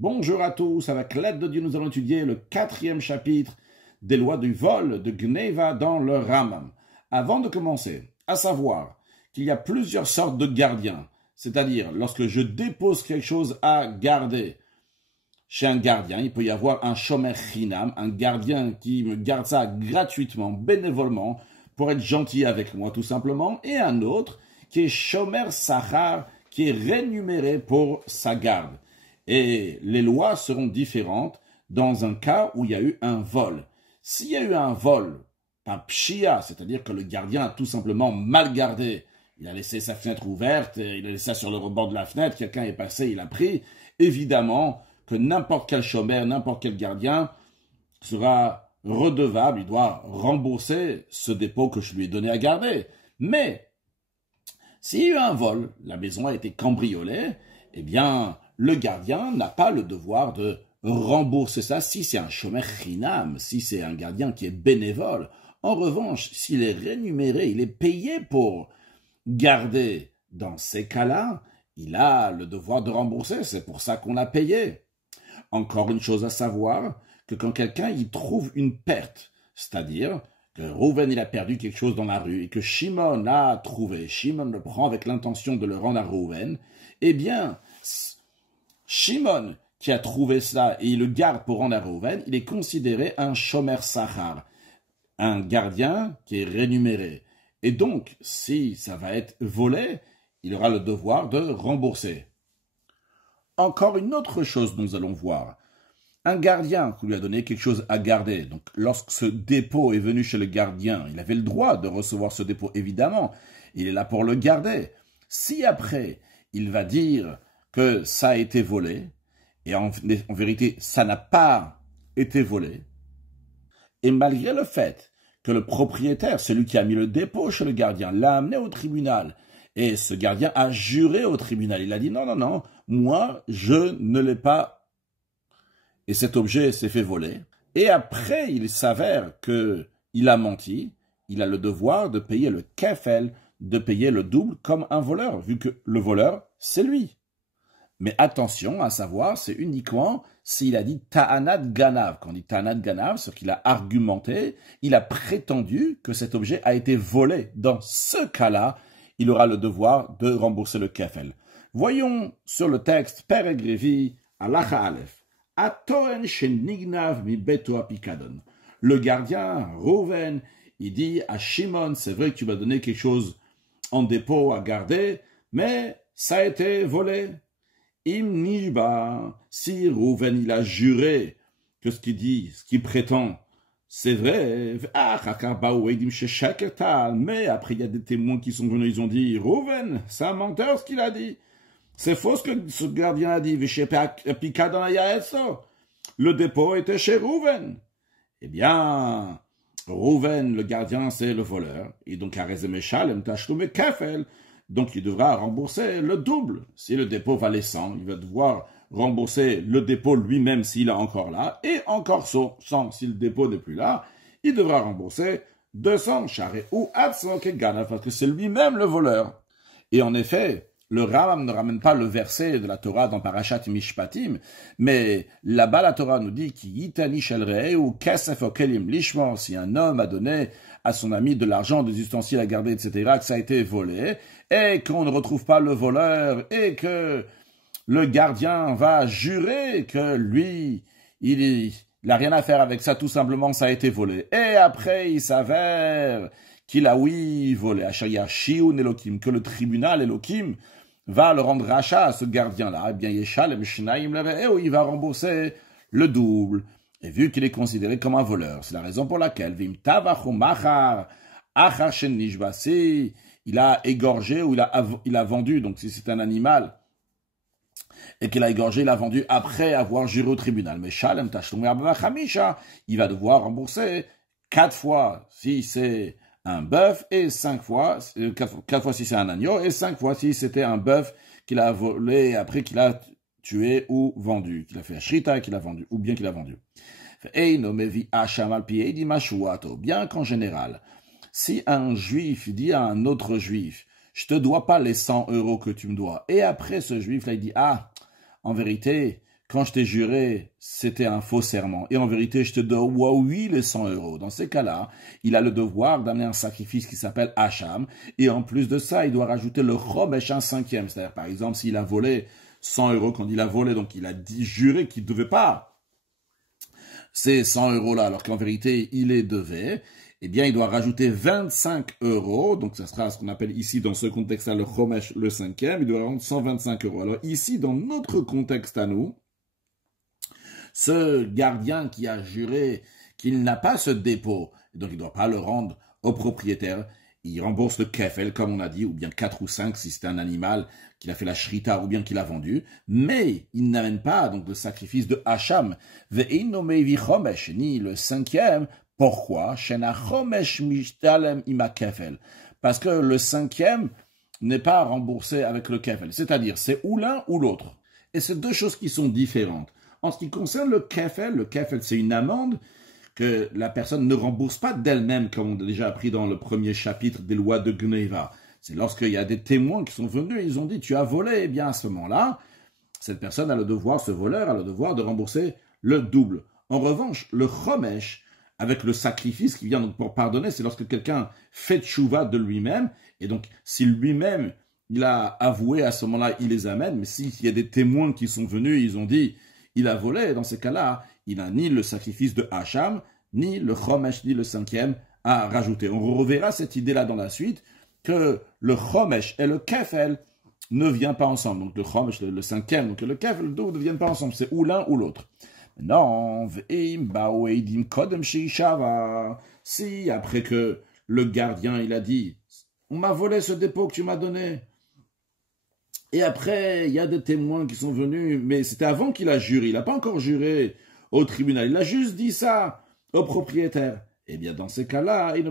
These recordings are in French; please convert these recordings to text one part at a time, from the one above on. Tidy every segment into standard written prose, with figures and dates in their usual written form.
Bonjour à tous, avec l'aide de Dieu, nous allons étudier le 4e chapitre des lois du vol de Gneva dans le Rambam. Avant de commencer, à savoir qu'il y a plusieurs sortes de gardiens, c'est-à-dire lorsque je dépose quelque chose à garder chez un gardien, il peut y avoir un shomer chinam, un gardien qui me garde ça gratuitement, bénévolement, pour être gentil avec moi tout simplement, et un autre qui est shomer sachar, qui est rémunéré pour sa garde. Et les lois seront différentes dans un cas où il y a eu un vol. S'il y a eu un vol par pshia, c'est-à-dire que le gardien a tout simplement mal gardé, il a laissé sa fenêtre ouverte, il a laissé ça sur le rebord de la fenêtre, quelqu'un est passé, il a pris, évidemment que n'importe quel chômeur, n'importe quel gardien sera redevable, il doit rembourser ce dépôt que je lui ai donné à garder. Mais s'il y a eu un vol, la maison a été cambriolée, eh bien, le gardien n'a pas le devoir de rembourser ça si c'est un shomer chinam, si c'est un gardien qui est bénévole. En revanche, s'il est rémunéré, il est payé pour garder, dans ces cas-là, il a le devoir de rembourser, c'est pour ça qu'on a payé. Encore une chose à savoir, que quand quelqu'un y trouve une perte, c'est-à-dire que Rouven il a perdu quelque chose dans la rue et que Shimon a trouvé, Shimon le prend avec l'intention de le rendre à Rouven, eh bien, Shimon qui a trouvé cela et il le garde pour rendre à Rouven, il est considéré un shomer sachar, un gardien qui est rémunéré. Et donc, si ça va être volé, il aura le devoir de rembourser. Encore une autre chose nous allons voir. Un gardien qui lui a donné quelque chose à garder, donc lorsque ce dépôt est venu chez le gardien, il avait le droit de recevoir ce dépôt, évidemment, il est là pour le garder. Si après, il va dire que ça a été volé, et en vérité, ça n'a pas été volé, et malgré le fait que le propriétaire, celui qui a mis le dépôt chez le gardien, l'a amené au tribunal, et ce gardien a juré au tribunal, il a dit non, moi, je ne l'ai pas, et cet objet s'est fait voler, et après, il s'avère qu'il a menti, il a le devoir de payer le kefel, de payer le double comme un voleur, vu que le voleur, c'est lui. Mais attention à savoir, c'est uniquement s'il a dit ta'anat ganav. Quand on dit ta'anat ganav, c'est qu'il a argumenté, il a prétendu que cet objet a été volé. Dans ce cas-là, il aura le devoir de rembourser le kefel. Voyons sur le texte Perek Revi, Halacha Aleph. Atoren shenignav mi beto apikadon. Le gardien, Rouven, il dit à Shimon, c'est vrai que tu m'as donné quelque chose en dépôt à garder, mais ça a été volé. Im nishba, si Rouven il a juré que ce qu'il dit, ce qu'il prétend, c'est vrai, mais après il y a des témoins qui sont venus, ils ont dit, Rouven, c'est un menteur ce qu'il a dit. C'est faux ce que ce gardien a dit, le dépôt était chez Rouven. Eh bien, Rouven, le gardien, c'est le voleur, et donc donc il devra rembourser le double. Si le dépôt valait 100, il va devoir rembourser le dépôt lui-même s'il est encore là, et encore 100 si le dépôt n'est plus là, il devra rembourser 200 charré ou atso kegana, parce que c'est lui-même le voleur. Et en effet, le Rambam ne ramène pas le verset de la Torah dans Parashat Mishpatim, mais là-bas la Torah nous dit qui yitani shel rei ou kesef okelim lishmo, si un homme a donné à son ami de l'argent, des ustensiles à garder, etc., que ça a été volé, et qu'on ne retrouve pas le voleur, et que le gardien va jurer que lui, il n'a rien à faire avec ça, tout simplement ça a été volé. Et après, il s'avère qu'il a, oui, volé, Shioun Elohim, que le tribunal Elohim va le rendre rachat à ce gardien-là, eh bien, Yeshalem Shnaim Leve, il va rembourser le double. Et vu qu'il est considéré comme un voleur, c'est la raison pour laquelle, Vim Tavachu Machar, Achar Shen Nishba, si il a égorgé ou il a vendu, donc si c'est un animal, et qu'il a égorgé, il a vendu après avoir juré au tribunal. Mais Shalem Tashlum Abachamisha, il va devoir rembourser 4 fois si c'est un bœuf et 5 fois, 4 fois si c'est un agneau et 5 fois si c'était un bœuf qu'il a volé après qu'il a tué ou vendu, qu'il a fait ashrita, qu'il a vendu, ou bien qu'il a vendu. Bien qu'en général, si un juif dit à un autre juif, je te dois pas les 100 € que tu me dois, et après ce juif là il dit, en vérité, quand je t'ai juré, c'était un faux serment. Et en vérité, je te dois, oui, les 100 euros. Dans ces cas-là, il a le devoir d'amener un sacrifice qui s'appelle Hacham. Et en plus de ça, il doit rajouter le Chomesh, un cinquième. C'est-à-dire, par exemple, s'il a volé 100 euros quand il a volé, donc il a juré qu'il ne devait pas ces 100 euros-là, alors qu'en vérité, il les devait, eh bien, il doit rajouter 25 euros, donc ça sera ce qu'on appelle ici, dans ce contexte-là, le Chomesh, le cinquième, il doit rendre 125 euros. Alors ici, dans notre contexte à nous, ce gardien qui a juré qu'il n'a pas ce dépôt, donc il ne doit pas le rendre au propriétaire, il rembourse le kefel, comme on a dit, ou bien 4 ou 5 si c'est un animal qu'il a fait la shrita ou bien qu'il a vendu, mais il n'amène pas donc le sacrifice de Hacham, ni le cinquième. Pourquoi? Parce que le cinquième n'est pas remboursé avec le kefel, c'est-à-dire c'est ou l'un ou l'autre. Et c'est deux choses qui sont différentes. En ce qui concerne le kefel c'est une amende que la personne ne rembourse pas d'elle-même, comme on a déjà appris dans le premier chapitre des lois de Gneva. C'est lorsqu'il y a des témoins qui sont venus, ils ont dit « tu as volé », eh bien à ce moment-là, cette personne a le devoir, ce voleur a le devoir de rembourser le double. En revanche, le chomesh, avec le sacrifice qui vient donc pour pardonner, c'est lorsque quelqu'un fait tchouva de lui-même, et donc si lui-même, il a avoué à ce moment-là, il les amène, mais s'il y a des témoins qui sont venus, ils ont dit « il a volé », dans ces cas-là, il n'a ni le sacrifice de Hacham, ni le Chomesh, ni le cinquième à rajouter. On reverra cette idée-là dans la suite, que le Chomesh et le Kefel ne viennent pas ensemble. Donc le Chomesh, le cinquième, donc le Kefel, le double ne viennent pas ensemble. C'est ou l'un ou l'autre. Non, si après que le gardien, il a dit, on m'a volé ce dépôt que tu m'as donné, et après, il y a des témoins qui sont venus, mais c'était avant qu'il a juré, il n'a pas encore juré au tribunal, il a juste dit ça au propriétaire. Eh bien, dans ces cas-là, il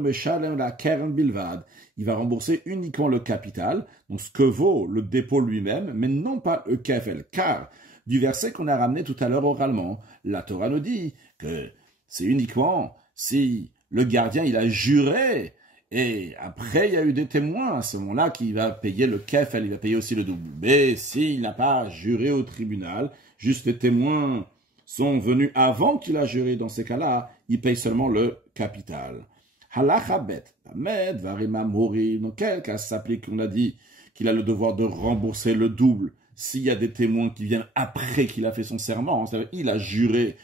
va rembourser uniquement le capital, donc ce que vaut le dépôt lui-même, mais non pas le kefel, car du verset qu'on a ramené tout à l'heure oralement, la Torah nous dit que c'est uniquement si le gardien, il a juré, et après, il y a eu des témoins à ce moment-là qui va payer le kefel, il va payer aussi le double. Mais s'il n'a pas juré au tribunal, juste les témoins sont venus avant qu'il a juré, dans ces cas-là, il paye seulement le capital. Halacha bet, Ahmed, Varima Mori, dans quel cas s'applique, on a dit qu'il a le devoir de rembourser le double s'il y a des témoins qui viennent après qu'il a fait son serment, c'est-à-dire il a juré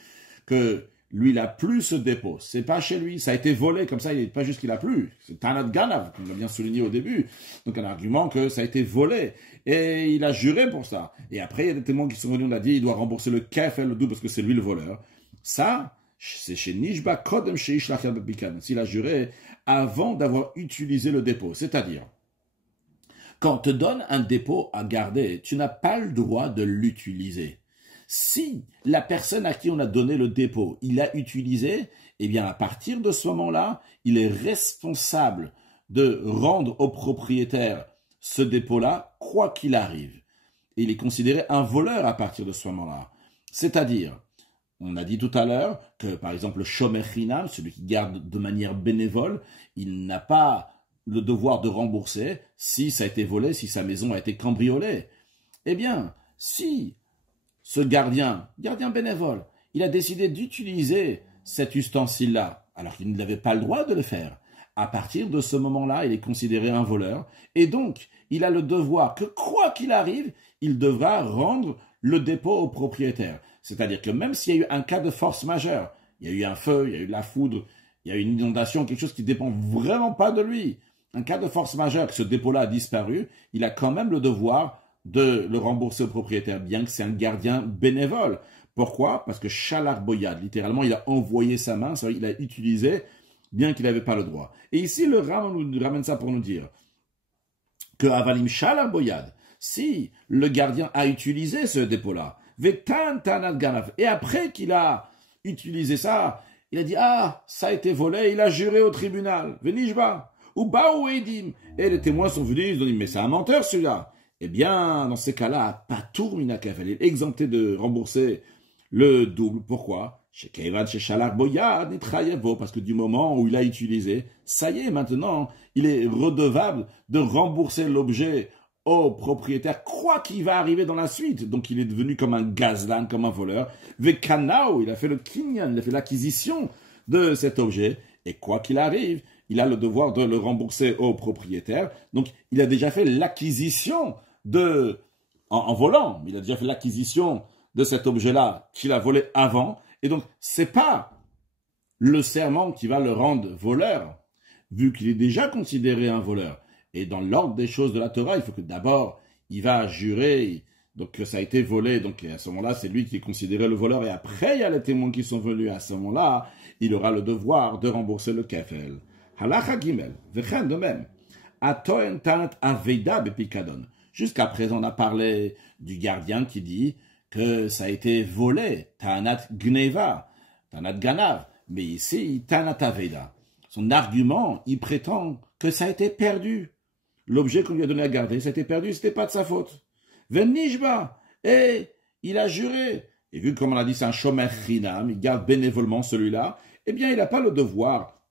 que lui, il a plus ce dépôt. C'est pas chez lui. Ça a été volé. Comme ça, il n'est pas juste qu'il a plus. C'est Tanat Ganav, comme on l'a bien souligné au début. Donc, un argument que ça a été volé. Et il a juré pour ça. Et après, il y a des témoins qui sont venus, on a dit, il doit rembourser le kefel, le double, parce que c'est lui le voleur. Ça, c'est chez Nishba Kodem chez Ishlachia Bebikan. S'il a juré avant d'avoir utilisé le dépôt. C'est-à-dire, quand on te donne un dépôt à garder, tu n'as pas le droit de l'utiliser. Si la personne à qui on a donné le dépôt, il l'a utilisé, eh bien à partir de ce moment-là, il est responsable de rendre au propriétaire ce dépôt-là, quoi qu'il arrive. Et il est considéré un voleur à partir de ce moment-là. C'est-à-dire, on a dit tout à l'heure que par exemple le shomer chinam, celui qui garde de manière bénévole, il n'a pas le devoir de rembourser si ça a été volé, si sa maison a été cambriolée. Eh bien, si ce gardien bénévole, il a décidé d'utiliser cet ustensile-là, alors qu'il n'avait pas le droit de le faire. À partir de ce moment-là, il est considéré un voleur, et donc, il a le devoir que, quoi qu'il arrive, il devra rendre le dépôt au propriétaire. C'est-à-dire que même s'il y a eu un cas de force majeure, il y a eu un feu, il y a eu de la foudre, il y a eu une inondation, quelque chose qui ne dépend vraiment pas de lui, un cas de force majeure, que ce dépôt-là a disparu, il a quand même le devoir de le rembourser au propriétaire, bien que c'est un gardien bénévole. Pourquoi? Parce que Shalar Boyad, littéralement, il a envoyé sa main, il a utilisé, bien qu'il n'avait pas le droit. Et ici, le Rambam nous ramène ça pour nous dire que Avalim Shalar Boyad, si le gardien a utilisé ce dépôt-là, Vetan Tanat Ganav, et après qu'il a utilisé ça, il a dit, ah, ça a été volé, il a juré au tribunal, Venishba, ou Baou Edim, et les témoins sont venus, ils ont dit, mais c'est un menteur celui-là. Eh bien, dans ces cas-là, Patour Minakef, elle est exemptée de rembourser le double. Pourquoi? Chez Kevan, chez Shalar Boyad, Nitrayevo, parce que du moment où il a utilisé, ça y est, maintenant, il est redevable de rembourser l'objet au propriétaire quoi qu'il va arriver dans la suite. Donc il est devenu comme un gazlan, comme un voleur. Vekanao, il a fait le kinyan, il a fait l'acquisition de cet objet. Et quoi qu'il arrive, il a le devoir de le rembourser au propriétaire. Donc il a déjà fait l'acquisition en volant. Il a déjà fait l'acquisition de cet objet-là qu'il a volé avant. Et donc c'est pas le serment qui va le rendre voleur, vu qu'il est déjà considéré un voleur. Et dans l'ordre des choses de la Torah, il faut que d'abord, il va jurer donc que ça a été volé. Donc à ce moment-là, c'est lui qui est considéré le voleur. Et après, il y a les témoins qui sont venus. À ce moment-là, il aura le devoir de rembourser le kefel. Halacha gimel, vechen de même. Atoen tanat aveida bepikadon. Jusqu'à présent, on a parlé du gardien qui dit que ça a été volé. Tanat gneva, tanat ganav. Mais ici, tanat aveida. Son argument, il prétend que ça a été perdu. L'objet qu'on lui a donné à garder, ça a été perdu, c'était pas de sa faute. Venishba, et il a juré. Et vu comme on a dit, c'est un shomer chinam, il garde bénévolement celui-là, eh bien, il n'a pas le devoir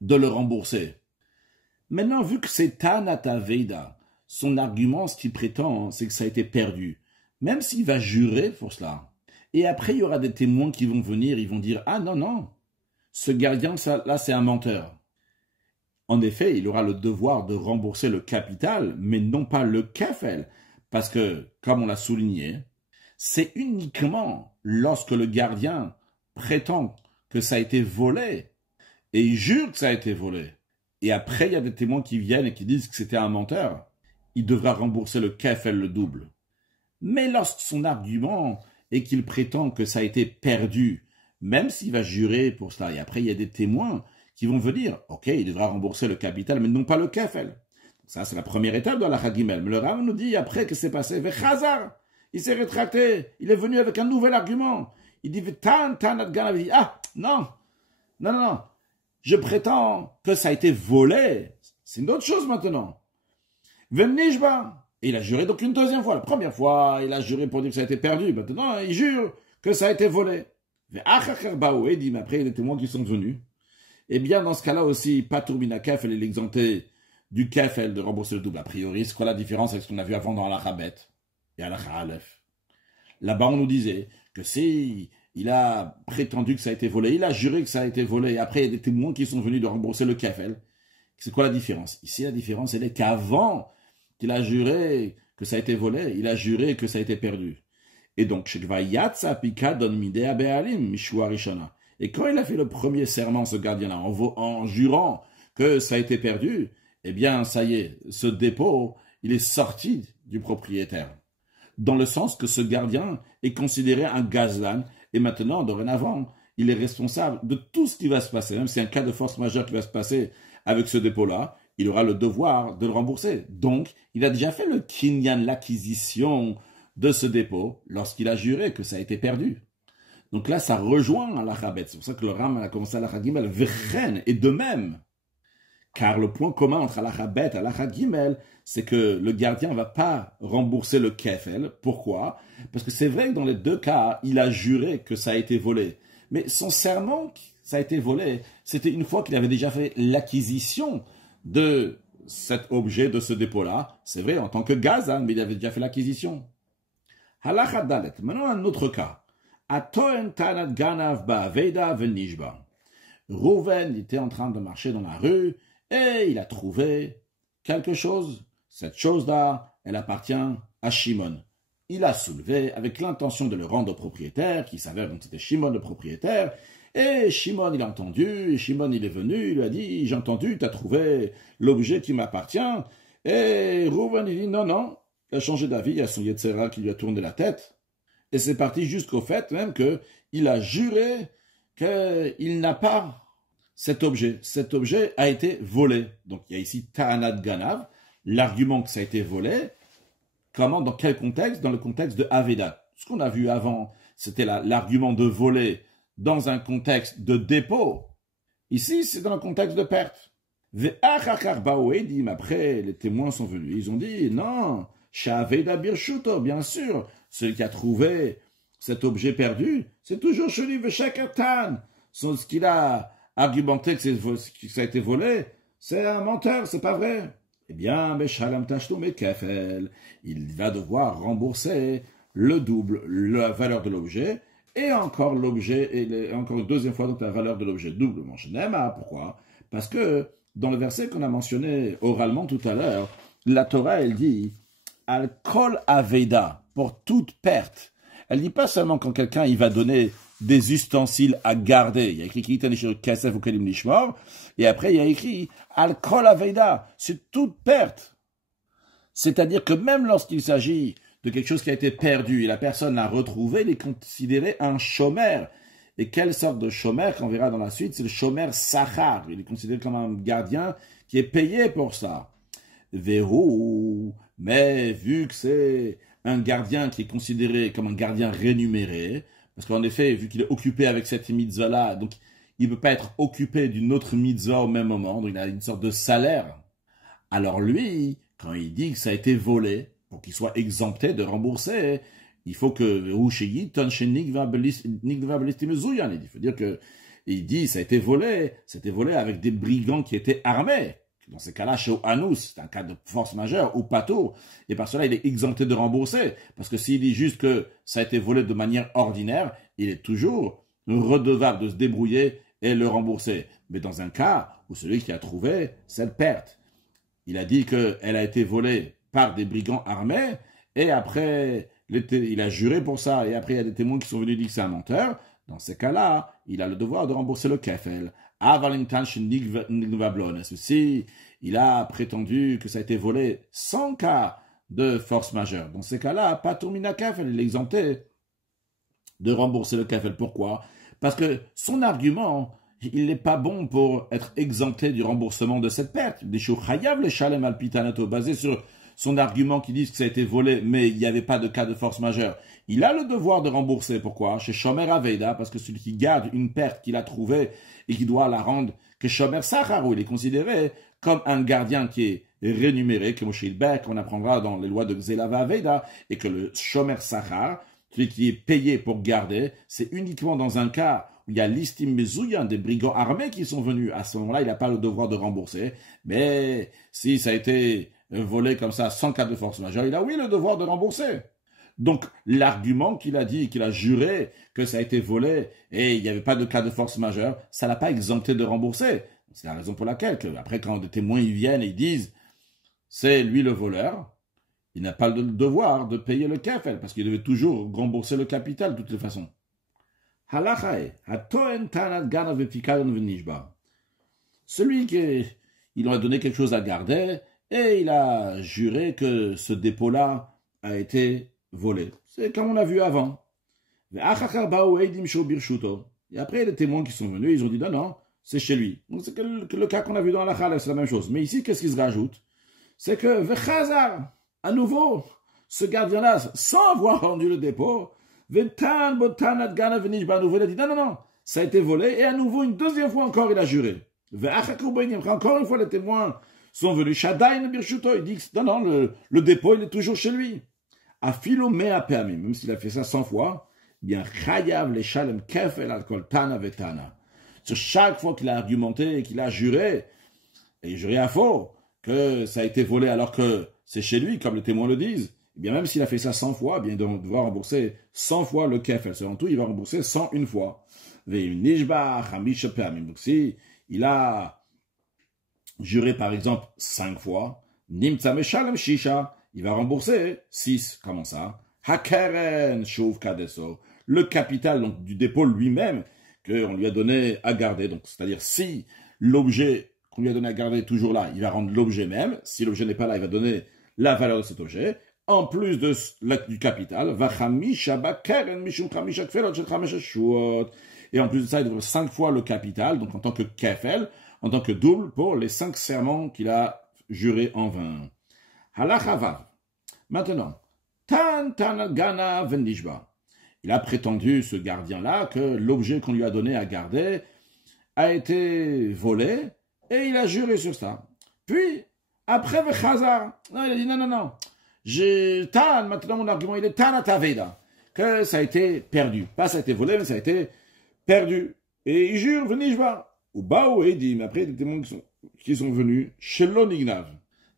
de le rembourser. Maintenant, vu que c'est tanat aveida, son argument, ce qu'il prétend, c'est que ça a été perdu. Même s'il va jurer pour cela. Et après, il y aura des témoins qui vont venir, ils vont dire, ah non, non, ce gardien, là, c'est un menteur. En effet, il aura le devoir de rembourser le capital, mais non pas le kefel. Parce que, comme on l'a souligné, c'est uniquement lorsque le gardien prétend que ça a été volé, et il jure que ça a été volé, et après il y a des témoins qui viennent et qui disent que c'était un menteur, il devra rembourser le kefel le double. Mais lorsque son argument est qu'il prétend que ça a été perdu, même s'il va jurer pour cela, et après il y a des témoins qui vont venir, ok, il devra rembourser le capital, mais non pas le kefel. Ça, c'est la première étape de la Hagimel. Mais le Rav nous dit après que c'est passé, Vechazar, il s'est rétracté, il est venu avec un nouvel argument. Il dit, il dit, ah, non, non, non, non, je prétends que ça a été volé. C'est une autre chose maintenant. Venishba, et il a juré donc une deuxième fois. La première fois, il a juré pour dire que ça a été perdu. Maintenant, il jure que ça a été volé. Il dit, mais après, il y a des témoins qui sont venus. Eh bien, dans ce cas-là aussi, Patour kefel, il est exempté du kefel de rembourser le double. A priori, c'est quoi la différence avec ce qu'on a vu avant dans Halacha Bet et Halacha Aleph? Là-bas, on nous disait que si il a prétendu que ça a été volé, il a juré que ça a été volé, et après, il y a des témoins qui sont venus de rembourser le kefel. C'est quoi la différence? Ici, la différence, elle est qu'avant qu'il a juré que ça a été volé, il a juré que ça a été perdu. Et donc, et quand il a fait le premier serment, ce gardien-là, en jurant que ça a été perdu, eh bien, ça y est, ce dépôt, il est sorti du propriétaire. Dans le sens que ce gardien est considéré un gazlan, et maintenant, dorénavant, il est responsable de tout ce qui va se passer. Même si c'est un cas de force majeure qui va se passer avec ce dépôt-là, il aura le devoir de le rembourser. Donc, il a déjà fait le kinyan, l'acquisition de ce dépôt, lorsqu'il a juré que ça a été perdu. Donc là, ça rejoint la Chabet. C'est pour ça que le Ram a commencé à la Chagimel, Vechen, et de même. Car le point commun entre la Chabet et la Chagimel, c'est que le gardien ne va pas rembourser le kefel. Pourquoi? Parce que c'est vrai que dans les deux cas, il a juré que ça a été volé. Mais son serment, ça a été volé, c'était une fois qu'il avait déjà fait l'acquisition de cet objet, de ce dépôt-là. C'est vrai, en tant que gazan, mais il avait déjà fait l'acquisition. Halacha Dalet. Maintenant, un autre cas. Atoen tanat ganav ba'aveda venishba. Rouven était en train de marcher dans la rue et il a trouvé quelque chose. Cette chose-là, elle appartient à Shimon. Il a soulevé avec l'intention de le rendre au propriétaire, qui s'avère que c'était Shimon le propriétaire. Et Shimon, il a entendu, et Shimon, il est venu, il lui a dit, j'ai entendu, tu as trouvé l'objet qui m'appartient. Et Rouven, il dit, non, non, il a changé d'avis, il y a son Yetzera qui lui a tourné la tête. Et c'est parti jusqu'au fait même qu'il a juré qu'il n'a pas cet objet. Cet objet a été volé. Donc il y a ici Ta'anat Ganav, l'argument que ça a été volé. Comment, dans quel contexte? Dans le contexte de Aveda. Ce qu'on a vu avant, c'était l'argument de voler dans un contexte de dépôt. Ici, c'est dans le contexte de perte. Après, les témoins sont venus. Ils ont dit, non, Shaveda Birshuto, bien sûr, celui qui a trouvé cet objet perdu, c'est toujours Sheli Veshakatan. Ce qu'il a argumenté que ça a été volé, c'est un menteur, c'est pas vrai. eh bien, Beshalem Tashlum et Kefel, il va devoir rembourser le double, la valeur de l'objet, et encore l'objet, et encore une deuxième fois donc la valeur de l'objet doublement. Pourquoi? Parce que dans le verset qu'on a mentionné oralement tout à l'heure, la Torah, elle dit Al kol aveida, pour toute perte. Elle dit pas seulement quand quelqu'un il va donner des ustensiles à garder. Il y a écrit Kesef ou Kelim Lishmor, et après il y a écrit Al kol aveida, c'est toute perte. C'est-à-dire que même lorsqu'il s'agit de quelque chose qui a été perdu et la personne l'a retrouvé, il est considéré un chômeur. Et quelle sorte de chômeur qu'on verra dans la suite? C'est le chômeur sachar. Il est considéré comme un gardien qui est payé pour ça. Verrou, mais vu que c'est un gardien qui est considéré comme un gardien rémunéré, parce qu'en effet, vu qu'il est occupé avec cette mitzvah-là, donc il ne peut pas être occupé d'une autre mitzvah au même moment, donc il a une sorte de salaire. Alors lui, quand il dit que ça a été volé, pour qu'il soit exempté de rembourser, il faut que il faut dire que il dit ça a été volé, c'était volé avec des brigands qui étaient armés. Dans ces cas-là, chez Anous, c'est un cas de force majeure, ou Pato, et par cela, il est exempté de rembourser. Parce que s'il dit juste que ça a été volé de manière ordinaire, il est toujours redevable de se débrouiller et le rembourser. Mais dans un cas où celui qui a trouvé cette perte, il a dit qu'elle a été volée par des brigands armés, et après, il a juré pour ça, et après, il y a des témoins qui sont venus dire que c'est un menteur. Dans ces cas-là, il a le devoir de rembourser le kefel. Si il a prétendu que ça a été volé sans cas de force majeure, dans ces cas-là, pas tourmina kefel, il est exempté de rembourser le kefel. Pourquoi? Parce que son argument, il n'est pas bon pour être exempté du remboursement de cette perte. Des choses chayav le shalem al pitanato, basé sur son argument qui dit que ça a été volé, mais il n'y avait pas de cas de force majeure. Il a le devoir de rembourser. Pourquoi? Chez Shomer Aveida, parce que celui qui garde une perte qu'il a trouvée et qui doit la rendre, que Shomer Sachar, il est considéré comme un gardien qui est rémunéré, comme Moshe Ilbek, on apprendra dans les lois de Xelava Aveida, et que le Shomer Sachar, celui qui est payé pour garder, c'est uniquement dans un cas où il y a l'istim mezouyan, des brigands armés qui sont venus. À ce moment-là, il n'a pas le devoir de rembourser. Mais si ça a été volé comme ça, sans cas de force majeure, il a oui le devoir de rembourser. Donc, l'argument qu'il a dit, qu'il a juré que ça a été volé et il n'y avait pas de cas de force majeure, ça l'a pas exempté de rembourser. C'est la raison pour laquelle, après, quand des témoins ils viennent et ils disent c'est lui le voleur, il n'a pas le devoir de payer le kefel, parce qu'il devait toujours rembourser le capital de toutes les façons. Celui qui il a donné quelque chose à garder et il a juré que ce dépôt-là a été volé. C'est comme on a vu avant. Et après, les témoins qui sont venus, ils ont dit non, non, c'est chez lui. Donc c'est que le cas qu'on a vu dans la Khalef, c'est la même chose. Mais ici, qu'est-ce qui se rajoute? C'est que Vechazar, à nouveau, ce gardien-là, sans avoir rendu le dépôt, Vetan, Botan, Adgana, Venishba, à nouveau, il a dit non, non, non, ça a été volé, et à nouveau, une deuxième fois encore, il a juré. Encore une fois, les témoins sont venus. Shadaï, Birshuto, il dit non, non, le dépôt, il est toujours chez lui. A Philomé permis, même s'il a fait ça 100 fois, bien, Chayav, les Shalem, Kefel, Alkol, Tana, Vetana. Sur chaque fois qu'il a argumenté et qu'il a juré, et juré à faux, que ça a été volé alors que c'est chez lui, comme les témoins le disent, eh bien même s'il a fait ça 100 fois, eh bien il doit devoir rembourser 100 fois le kefel. Selon tout, il va rembourser 101 fois. Donc si il a juré par exemple 5 fois, il va rembourser 6. Comment ça? Hakeren shuv kadeso. Le capital donc, du dépôt lui-même qu'on lui a donné à garder. Donc c'est-à-dire si l'objet qu'on lui a donné à garder est toujours là, il va rendre l'objet même. Si l'objet n'est pas là, il va donner la valeur de cet objet. En plus du capital, et en plus de ça, il devrait 5 fois le capital, donc en tant que kefel, en tant que double, pour les 5 serments qu'il a jurés en vain. Halachavav. Maintenant, Gana Vendishba. Il a prétendu, ce gardien-là, que l'objet qu'on lui a donné à garder a été volé, et il a juré sur ça. Puis, après Vechazar, non, il a dit non, non, non. Maintenant mon argument, il est Tana Taveda, que ça a été perdu. Pas ça a été volé, mais ça a été perdu. Et il jure, Venishba. Ou Baou et dit, mais après, les témoins qui sont venus, Shelo Nignav.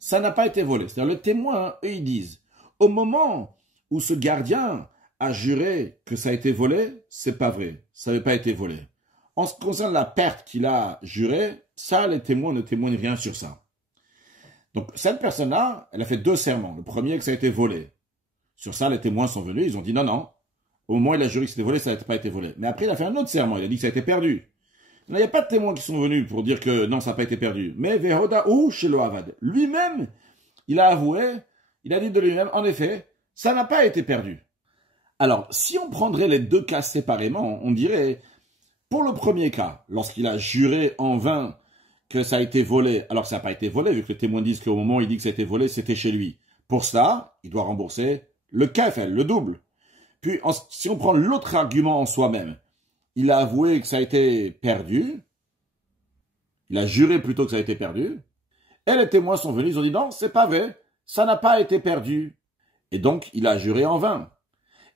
ça n'a pas été volé. C'est-à-dire, le témoin, eux, ils disent, au moment où ce gardien a juré que ça a été volé, c'est pas vrai. Ça n'avait pas été volé. En ce qui concerne la perte qu'il a juré, ça, les témoins ne témoignent rien sur ça. Donc, cette personne-là, elle a fait 2 serments. Le premier, que ça a été volé. Sur ça, les témoins sont venus, ils ont dit non. Au moment où il a juré que c'était volé, ça n'a pas été volé. Mais après, il a fait un autre serment, il a dit que ça a été perdu. Il n'y a pas de témoins qui sont venus pour dire que non, ça n'a pas été perdu. Mais Vehoda ou chez le Havad, lui-même, il a avoué, il a dit de lui-même, en effet, ça n'a pas été perdu. Alors, si on prendrait les 2 cas séparément, on dirait, pour le premier cas, lorsqu'il a juré en vain que ça a été volé, alors que ça n'a pas été volé, vu que les témoins disent qu'au moment où il dit que ça a été volé, c'était chez lui. Pour ça, il doit rembourser le kafel, le double. Puis, si on prend l'autre argument en soi-même, il a avoué que ça a été perdu, il a juré plutôt que ça a été perdu, et les témoins sont venus, ils ont dit non, c'est pas vrai, ça n'a pas été perdu. Et donc, il a juré en vain.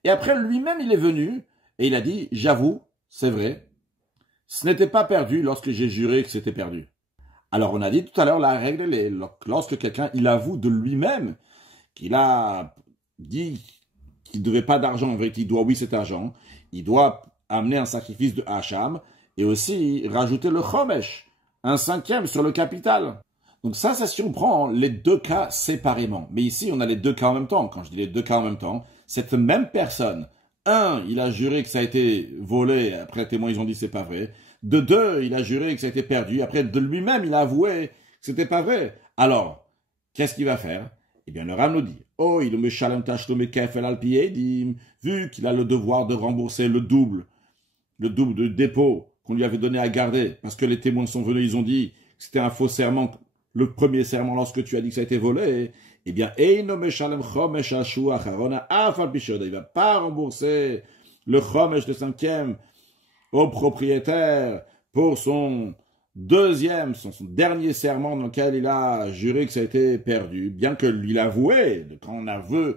Et après, lui-même, il est venu, et il a dit, j'avoue, c'est vrai, ce n'était pas perdu lorsque j'ai juré que c'était perdu. Alors, on a dit tout à l'heure, la règle, est, lorsque quelqu'un, il avoue de lui-même qu'il a dit qu'il ne devait pas d'argent, en vérité, il doit, oui, cet argent, il doit amener un sacrifice de Hacham, et aussi rajouter le Chomesh, un 5e sur le capital. Donc ça, si on prend les 2 cas séparément. Mais ici, on a les 2 cas en même temps. Quand je dis les 2 cas en même temps, cette même personne, il a juré que ça a été volé, après les témoins, ils ont dit c'est pas vrai. De 2, il a juré que ça a été perdu. Après, de lui-même, il a avoué que c'était pas vrai. Alors, qu'est-ce qu'il va faire? Eh bien, le Ram nous dit, oh, il me shalem tashlum kefel al piyedim, vu qu'il a le devoir de rembourser le double de dépôt qu'on lui avait donné à garder, parce que les témoins sont venus, ils ont dit que c'était un faux serment, le premier serment lorsque tu as dit que ça a été volé, eh bien, il va pas rembourser le chomesh de 5e au propriétaire pour son son dernier serment dans lequel il a juré que ça a été perdu, bien que lui avoué, quand on avoue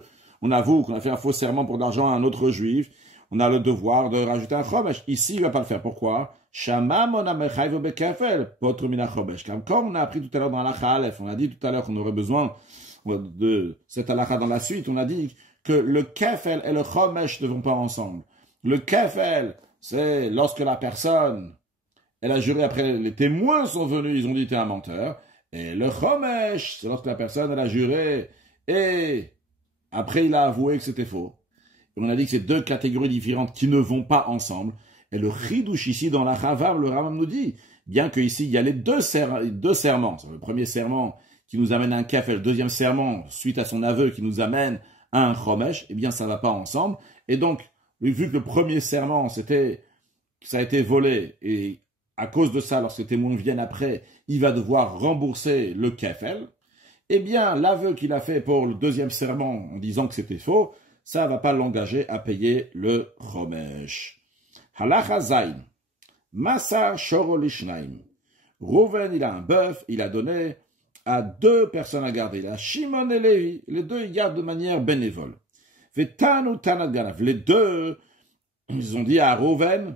qu'on a fait un faux serment pour de l'argent à un autre juif, on a le devoir de rajouter un chomesh. Ici, il ne va pas le faire. Pourquoi? Comme on a appris tout à l'heure dans l'Alacha Aleph, on a dit tout à l'heure qu'on aurait besoin de cette Alacha dans la suite, on a dit que le kefel et le chomesh ne vont pas ensemble. Le kefel, c'est lorsque la personne, elle a juré après, les témoins sont venus, ils ont dit t'es un menteur. Et le chomesh, c'est lorsque la personne, elle a juré et après il a avoué que c'était faux. On a dit que c'est 2 catégories différentes qui ne vont pas ensemble. Et le chidouche ici dans la Chavav, le Rambam nous dit, bien que ici il y a les 2 serments. C'est le premier serment qui nous amène à un kef et le deuxième serment, suite à son aveu, qui nous amène à un chomesh, eh bien ça ne va pas ensemble. Et donc, vu que le premier serment, c'était que ça a été volé, et à cause de ça, lorsque les témoins viennent après, il va devoir rembourser le kefel, eh bien l'aveu qu'il a fait pour le deuxième serment en disant que c'était faux, ça ne va pas l'engager à payer le chomesh. Halacha Zayn. Massar Shoro Lishnaim. Rouven, il a un bœuf, il a donné à 2 personnes à garder. Il a Shimon et Lévi. Les 2, ils gardent de manière bénévole. Vetanu Tanat Ganav. Les 2, ils ont dit à Rouven,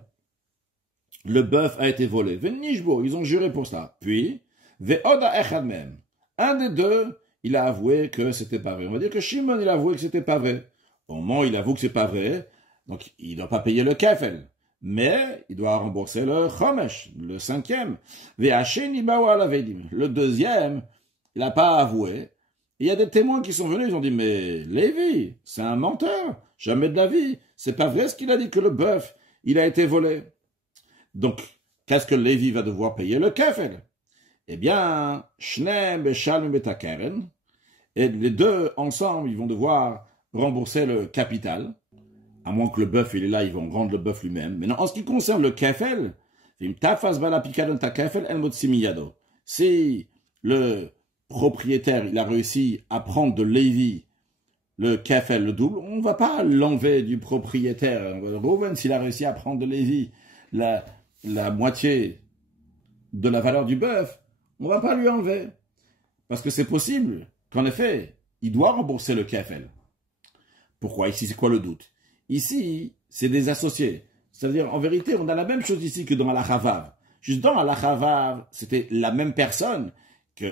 le bœuf a été volé. Venishbo, ils ont juré pour ça. Puis, Veoda Echad Mem. Un des 2, il a avoué que c'était pas vrai. On va dire que Shimon, il a avoué que c'était pas vrai. Au moment où il avoue que c'est pas vrai, donc il ne doit pas payer le kefel, mais il doit rembourser le chomesh, le 5e. Le deuxième, il n'a pas avoué. Il y a des témoins qui sont venus, ils ont dit, mais Lévi, c'est un menteur, jamais de la vie. C'est pas vrai ce qu'il a dit que le bœuf, il a été volé. Donc, qu'est-ce que Lévi va devoir payer? Le kefel. Eh bien, Shneem Beshalm Betakeren, et les 2 ensemble, ils vont devoir rembourser le capital, à moins que le bœuf, il est là, ils vont rendre le bœuf lui-même. Mais non, en ce qui concerne le kefel, si le propriétaire, il a réussi à prendre de Lévi le kefel, le double, on ne va pas l'enlever du propriétaire. Rouven, s'il a réussi à prendre de Lévi la moitié de la valeur du bœuf, on ne va pas lui enlever. Parce que c'est possible qu'en effet, il doit rembourser le kefel. Pourquoi? Ici, c'est quoi le doute? Ici, c'est des associés. C'est-à-dire, en vérité, on a la même chose ici que dans la Chavav. Juste dans la Chavav, c'était la même personne que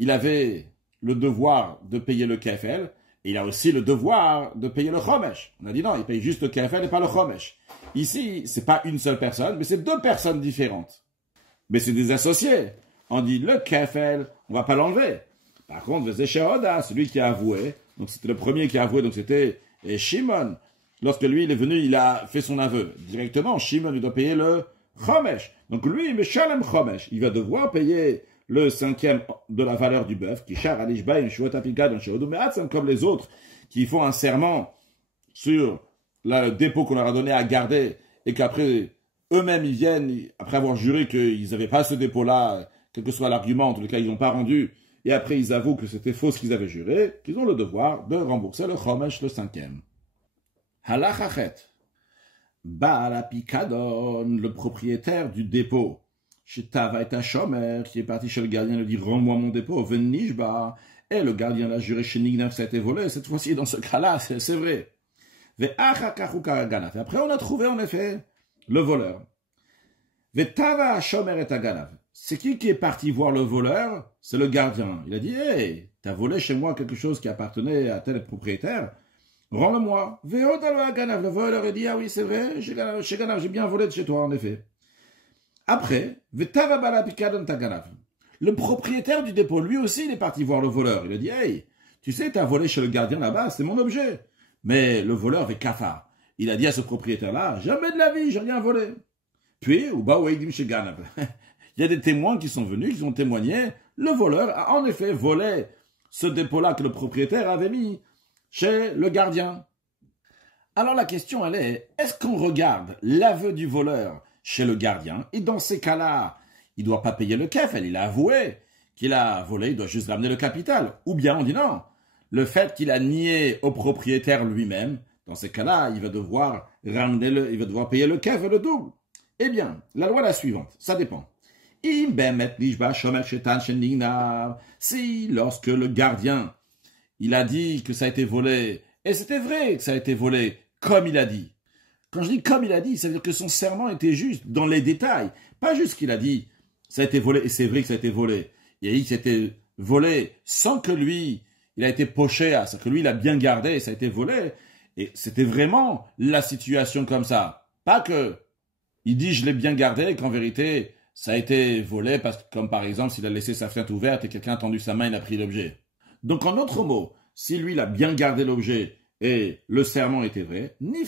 il avait le devoir de payer le kefel, et il a aussi le devoir de payer le chomesh. On a dit non, il paye juste le kefel et pas le chomesh. Ici, c'est pas une seule personne, mais c'est deux personnes différentes. Mais c'est des associés. On dit le kefel, on va pas l'enlever. Par contre, Vezeshehoda, celui qui a avoué, donc c'était le premier qui a avoué, donc c'était Shimon. Lorsque lui, il est venu, il a fait son aveu. Directement, Shimon, il doit payer le chomesh. Donc lui, Meshalem chomesh, il va devoir payer le 5e de la valeur du bœuf, qui char alishba, une chouette apika, un chouette comme les autres, qui font un serment sur le dépôt qu'on leur a donné à garder, et qu'après, eux-mêmes, ils viennent, après avoir juré qu'ils n'avaient pas ce dépôt-là, quel que soit l'argument, en tout cas, ils n'ont pas rendu, et après, ils avouent que c'était faux ce qu'ils avaient juré, qu'ils ont le devoir de rembourser le chomesh, le 5e. Halachachet. Baal apikadon, le propriétaire du dépôt, chez Tava et Shomer, qui est parti chez le gardien, lui dit rends-moi mon dépôt, venishba. Et le gardien l'a juré chez Nignav, ça a été volé. Cette fois-ci, dans ce cas-là, c'est vrai. Et après, on a trouvé en effet le voleur. Tava Shomer et Aganav. C'est qui est parti voir le voleur? C'est le gardien. Il a dit hey, t'as volé chez moi quelque chose qui appartenait à tel propriétaire. Rends-le-moi. Le voleur a dit ah oui, c'est vrai, chez Ganav, j'ai bien volé de chez toi, en effet. Après, le propriétaire du dépôt, lui aussi, il est parti voir le voleur. Il a dit, hey, tu sais, tu as volé chez le gardien là-bas, c'est mon objet. Mais le voleur est kafar. Il a dit à ce propriétaire-là, jamais de la vie, j'ai rien volé. Puis, il y a des témoins qui sont venus, qui ont témoigné, le voleur a en effet volé ce dépôt-là que le propriétaire avait mis chez le gardien. Alors la question, elle est-ce qu'on regarde l'aveu du voleur chez le gardien, et dans ces cas-là, il ne doit pas payer le kefel, il a avoué qu'il a volé, il doit juste ramener le capital. Ou bien on dit non, le fait qu'il a nié au propriétaire lui-même, dans ces cas-là, il va devoir payer le kefel le double. Eh bien, la loi est la suivante, ça dépend. Si, lorsque le gardien, il a dit que ça a été volé, et c'était vrai que ça a été volé, comme il a dit. Quand je dis comme il a dit, ça veut dire que son serment était juste dans les détails. Pas juste qu'il a dit, ça a été volé, et c'est vrai que ça a été volé. Il a dit que ça a été volé sans que lui, il a été poché à ça, que lui, il a bien gardé, et ça a été volé. Et c'était vraiment la situation comme ça. Pas que, il dit je l'ai bien gardé, et qu'en vérité, ça a été volé, parce que, comme par exemple, s'il a laissé sa fenêtre ouverte et quelqu'un a tendu sa main, il a pris l'objet. Donc en d'autres mots, si lui, il a bien gardé l'objet, et le serment était vrai, le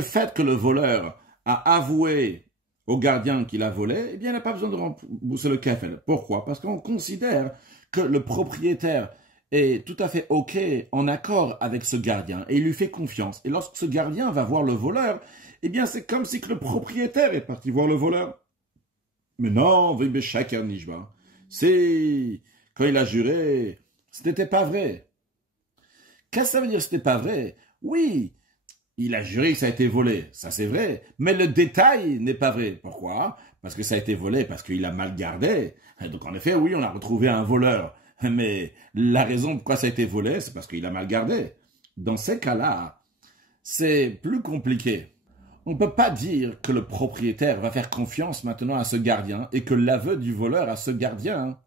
fait que le voleur a avoué au gardien qu'il a volé, eh bien, il n'a pas besoin de rembourser le kefel. Pourquoi? Parce qu'on considère que le propriétaire est tout à fait OK, en accord avec ce gardien, et il lui fait confiance. Et lorsque ce gardien va voir le voleur, eh bien, c'est comme si que le propriétaire est parti voir le voleur. Mais non, c'est quand il a juré, ce n'était pas vrai. Qu'est-ce que ça veut dire c'était pas vrai? Oui, il a juré que ça a été volé, ça c'est vrai, mais le détail n'est pas vrai. Pourquoi? Parce que ça a été volé, parce qu'il a mal gardé. Donc en effet, oui, on a retrouvé un voleur, mais la raison pourquoi ça a été volé, c'est parce qu'il a mal gardé. Dans ces cas-là, c'est plus compliqué. On ne peut pas dire que le propriétaire va faire confiance maintenant à ce gardien et que l'aveu du voleur à ce gardien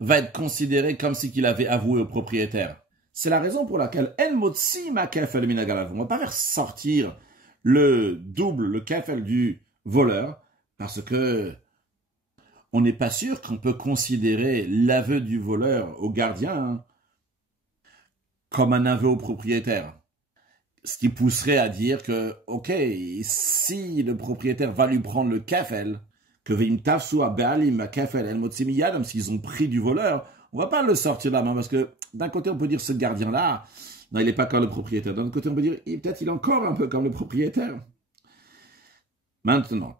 va être considéré comme si qu'il avait avoué au propriétaire. C'est la raison pour laquelle on ne va pas faire sortir le double, le kefel du voleur, parce que on n'est pas sûr qu'on peut considérer l'aveu du voleur au gardien comme un aveu au propriétaire. Ce qui pousserait à dire que, ok, si le propriétaire va lui prendre le kefel, que s'ils ont pris du voleur, on va pas le sortir de la main, parce que d'un côté on peut dire ce gardien-là, non, il n'est pas comme le propriétaire. D'un autre côté on peut dire, peut-être il est encore un peu comme le propriétaire. Maintenant,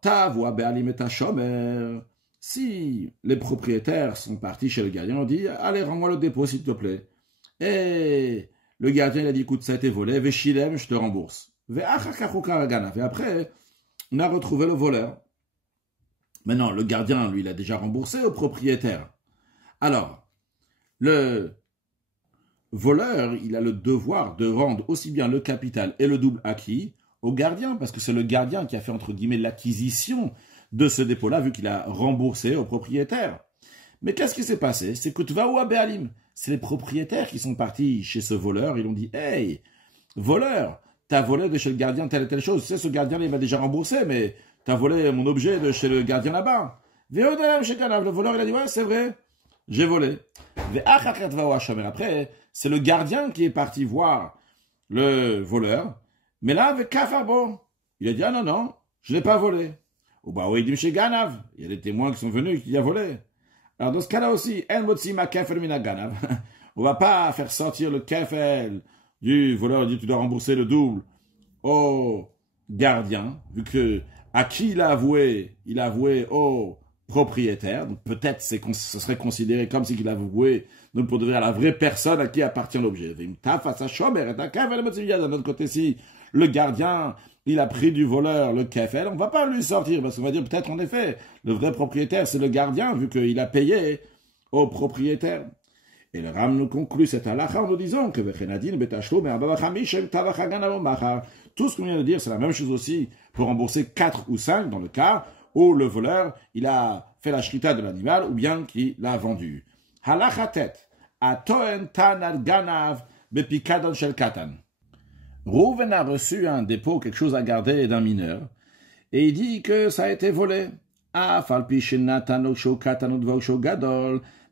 si les propriétaires sont partis chez le gardien, on dit, allez, rends-moi le dépôt s'il te plaît. Et le gardien il a dit, écoute, ça a été volé, Veshilem, je te rembourse. Et après, on a retrouvé le voleur. Maintenant, le gardien, lui, il a déjà remboursé au propriétaire. Alors, le voleur, il a le devoir de rendre aussi bien le capital et le double acquis au gardien, parce que c'est le gardien qui a fait, entre guillemets, l'acquisition de ce dépôt-là, vu qu'il a remboursé au propriétaire. Mais qu'est-ce qui s'est passé? C'est que Tva ou Abéalim. C'est les propriétaires qui sont partis chez ce voleur. Ils ont dit, hey, voleur, t'as volé de chez le gardien telle et telle chose. Tu sais, ce gardien, il m'a déjà remboursé, mais t'as volé mon objet de chez le gardien là-bas. Le voleur, il a dit, ouais, c'est vrai, j'ai volé. Après, c'est le gardien qui est parti voir le voleur. Mais là, avec Kafarbo, il a dit, ah non, non, je n'ai pas volé. Ou bah, oui, il dit, chez Ganav. Il y a des témoins qui sont venus qui a volé. Alors, dans ce cas-là aussi, on va pas faire sortir le kefel du voleur, il dit, tu dois rembourser le double au gardien, vu que, à qui il a avoué au propriétaire. Donc, peut-être, ce serait considéré comme si il a avoué, donc, pour devenir la vraie personne à qui appartient l'objet. D'un autre côté, si le gardien, il a pris du voleur le kefel, on va pas lui sortir, parce qu'on va dire peut-être en effet, le vrai propriétaire c'est le gardien, vu qu'il a payé au propriétaire. Et le Ram nous conclut cette halakha en nous disant que tout ce qu'on vient de dire, c'est la même chose aussi pour rembourser 4 ou 5 dans le cas où le voleur, il a fait la shrita de l'animal ou bien qu'il l'a vendu. Halakha tet, atoen tanal ganav bepikadon shel katan. Rouven a reçu un dépôt, quelque chose à garder d'un mineur, et il dit que ça a été volé.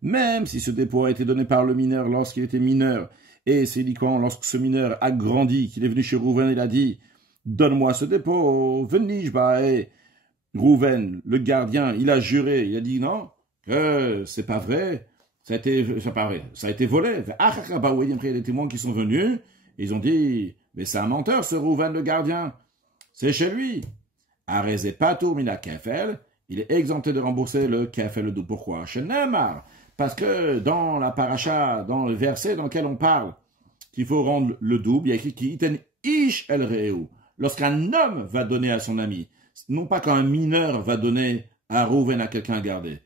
Même si ce dépôt a été donné par le mineur lorsqu'il était mineur, et c'est dit quand, lorsque ce mineur a grandi, qu'il est venu chez Rouven, il a dit, donne-moi ce dépôt, venishba, et Rouven, le gardien, il a juré, il a dit non, que c'est pas vrai, ça a été volé. Après, il y a des témoins qui sont venus, et ils ont dit, mais c'est un menteur, ce Rouven, le gardien. C'est chez lui. Arezé patur mina kefel, il est exempté de rembourser le kefel, le double. Pourquoi? Chez Neymar. Parce que dans la paracha, dans le verset dans lequel on parle qu'il faut rendre le double, il y a écrit qui iten ish el reu. Lorsqu'un homme va donner à son ami, non pas quand un mineur va donner à Rouven à quelqu'un à garder.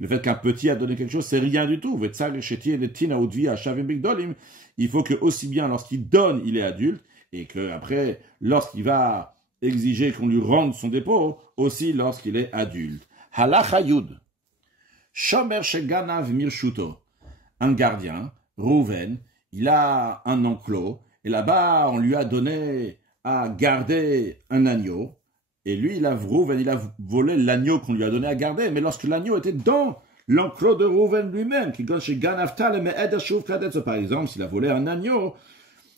Le fait qu'un petit a donné quelque chose, c'est rien du tout. Il faut que aussi bien lorsqu'il donne, il est adulte, et que après, lorsqu'il va exiger qu'on lui rende son dépôt, aussi lorsqu'il est adulte. Halacha Yud. Shomer sheganav mirshuto. Un gardien, Rouven, il a un enclos, et là-bas, on lui a donné à garder un agneau, et lui, Rouven, il a volé l'agneau qu'on lui a donné à garder, mais lorsque l'agneau était dans l'enclos de Rouven lui-même, qui donne chez Ganavtal, mais par exemple, s'il a volé un agneau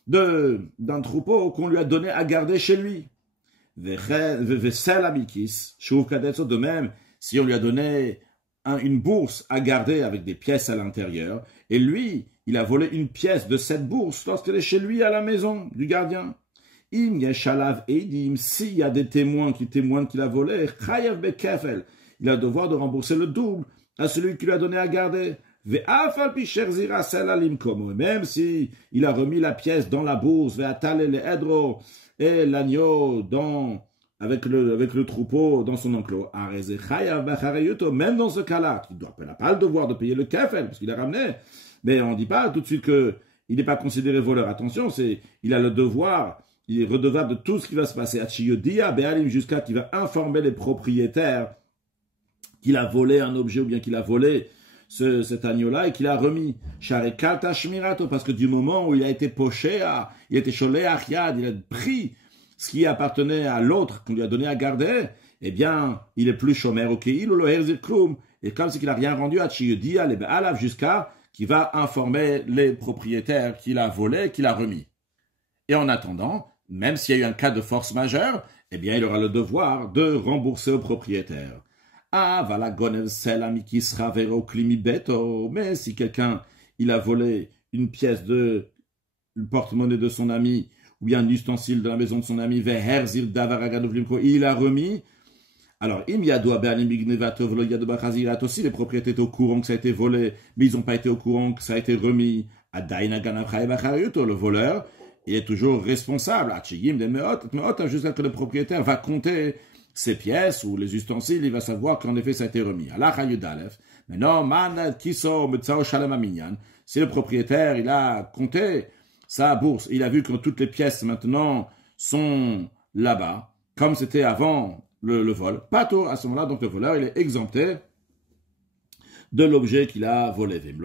d'un troupeau qu'on lui a donné à garder chez lui. De même, si on lui a donné une bourse à garder avec des pièces à l'intérieur, et lui, il a volé une pièce de cette bourse lorsqu'elle est chez lui à la maison du gardien. S'il y a des témoins qui témoignent qu'il a volé, il a le devoir de rembourser le double à celui qui lui a donné à garder. Même si il a remis la pièce dans la bourse, et l'agneau avec le troupeau dans son enclos. Même dans ce cas-là, il n'a pas le devoir de payer le kefel, parce qu'il a ramené. Mais on ne dit pas tout de suite qu'il n'est pas considéré voleur. Attention, il a le devoir, il est redevable de tout ce qui va se passer. Jusqu'à qu'il va informer les propriétaires qu'il a volé un objet ou bien qu'il a volé cet agneau-là et qu'il a remis. Parce que du moment où il a été poché, il a été cholé à Chiad, il a pris ce qui appartenait à l'autre qu'on lui a donné à garder, eh bien, il est plus chomer, ok, et comme c'est qu'il n'a rien rendu à Chiyudia, jusqu'à qu'il va informer les propriétaires qu'il a volé, qu'il a remis. Et en attendant, même s'il y a eu un cas de force majeure, eh bien, il aura le devoir de rembourser au propriétaire. Ah, voilà, mais si quelqu'un, il a volé une pièce le porte-monnaie de son ami, ou bien un ustensile de la maison de son ami, il a remis, alors, aussi, les propriétaires étaient au courant que ça a été volé, mais ils n'ont pas été au courant que ça a été remis. Le voleur, il est toujours responsable. Jusqu'à que le propriétaire va compter ces pièces ou les ustensiles, il va savoir qu'en effet ça a été remis. Maintenant, si le propriétaire, il a compté sa bourse, il a vu que toutes les pièces maintenant sont là-bas, comme c'était avant le vol, pas tôt à ce moment-là, donc le voleur, il est exempté de l'objet qu'il a volé. Si le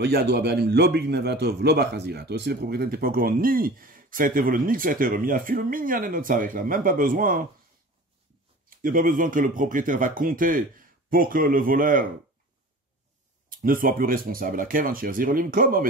propriétaire n'était pas au courant ni que ça a été volé, ni que ça a été remis, même pas besoin. Il n'y a pas besoin que le propriétaire va compter pour que le voleur ne soit plus responsable. Mais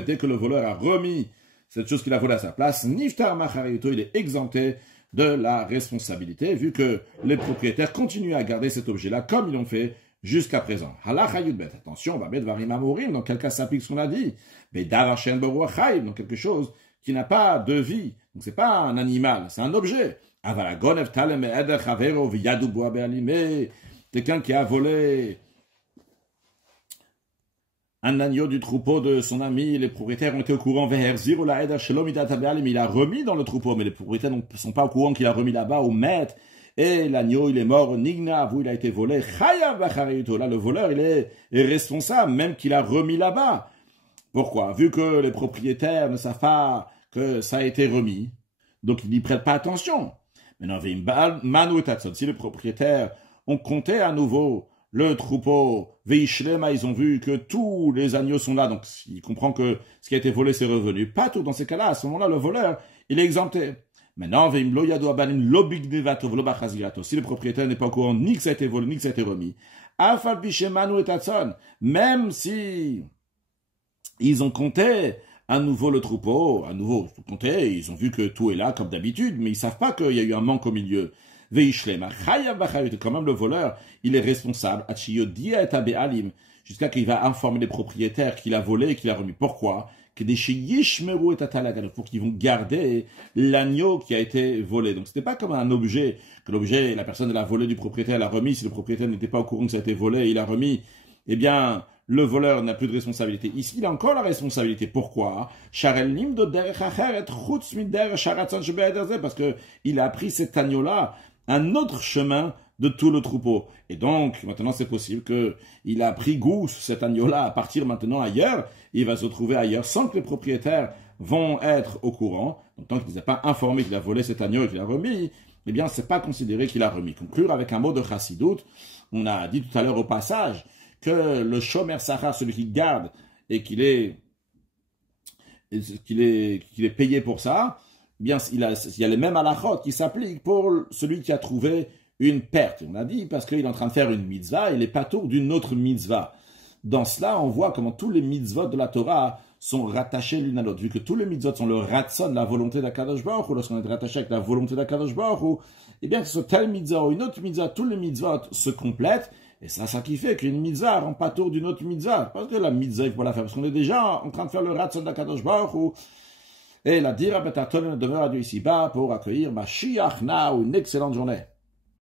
dès que le voleur a remis cette chose qu'il a volée à sa place, Niftar Macharito, il est exempté de la responsabilité, vu que les propriétaires continuent à garder cet objet-là comme ils l'ont fait jusqu'à présent. Attention, on va mettre Varim Amorim, dans quel cas s'applique ce qu'on a dit. Mais Davashen Baruch Chaim, dans quelque chose qui n'a pas de vie. Donc c'est pas un animal, c'est un objet. Quelqu'un qui a volé un agneau du troupeau de son ami, les propriétaires ont été au courant, il a remis dans le troupeau, mais les propriétaires ne sont pas au courant qu'il a remis là-bas au maître, et l'agneau il est mort, Nigna, il a été volé, là le voleur il est responsable, même qu'il a remis là-bas. Pourquoi? Vu que les propriétaires ne savent pas que ça a été remis, donc ils n'y prêtent pas attention. Maintenant, si les propriétaires ont compté à nouveau le troupeau, Veishlema, ils ont vu que tous les agneaux sont là, donc ils comprennent que ce qui a été volé, c'est revenu. Pas tout dans ces cas-là, à ce moment-là, le voleur, il est exempté. Maintenant, si le propriétaire n'est pas au courant ni que ça a été volé, ni que ça a été remis, même si ils ont compté à nouveau le troupeau, à nouveau compté, ils ont vu que tout est là comme d'habitude, mais ils savent pas qu'il y a eu un manque au milieu. Quand même le voleur, il est responsable, jusqu'à qu'il va informer les propriétaires qu'il a volé et qu'il a remis. Pourquoi? Pour qu'ils vont garder l'agneau qui a été volé. Donc c'était pas comme un objet, que l'objet, la personne l'a volé du propriétaire, l'a remis, si le propriétaire n'était pas au courant que ça a été volé, il a remis, eh bien, le voleur n'a plus de responsabilité. Ici, il a encore la responsabilité. Pourquoi? Parce que il a pris cet agneau-là un autre chemin de tout le troupeau. Et donc, maintenant, c'est possible qu'il a pris goût sur cet agneau-là à partir maintenant ailleurs. Il va se retrouver ailleurs sans que les propriétaires vont être au courant. Donc, tant qu'il ne les a pas informés qu'il a volé cet agneau et qu'il a remis, eh bien, c'est pas considéré qu'il a remis. Conclure avec un mot de chassidout. On a dit tout à l'heure au passage que le shomer sachar, celui qui garde et qu'il est payé pour ça, eh bien, il y a les mêmes halachot qui s'appliquent pour celui qui a trouvé une perte. On a dit parce qu'il est en train de faire une mitzvah, il est patour d'une autre mitzvah. Dans cela, on voit comment tous les mitzvot de la Torah sont rattachés l'une à l'autre. Vu que tous les mitzvot sont le ratson, la volonté d'Akadosh Baruch Hu, lorsqu'on est rattaché avec la volonté d'Akadosh Baruch Hu, eh bien, que ce soit telle mitzvah ou une autre mitzvah, tous les mitzvot se complètent. Et c'est ça qui fait qu'une mitzvah rend pas tour d'une autre mitzvah. Parce que la mitzvah, il faut la faire. Parce qu'on est déjà en train de faire le ratson d'Akadosh Baruch Hu. Et la dira betaton demeure à Dieu ici-bas pour accueillir Mashiach now. Une excellente journée.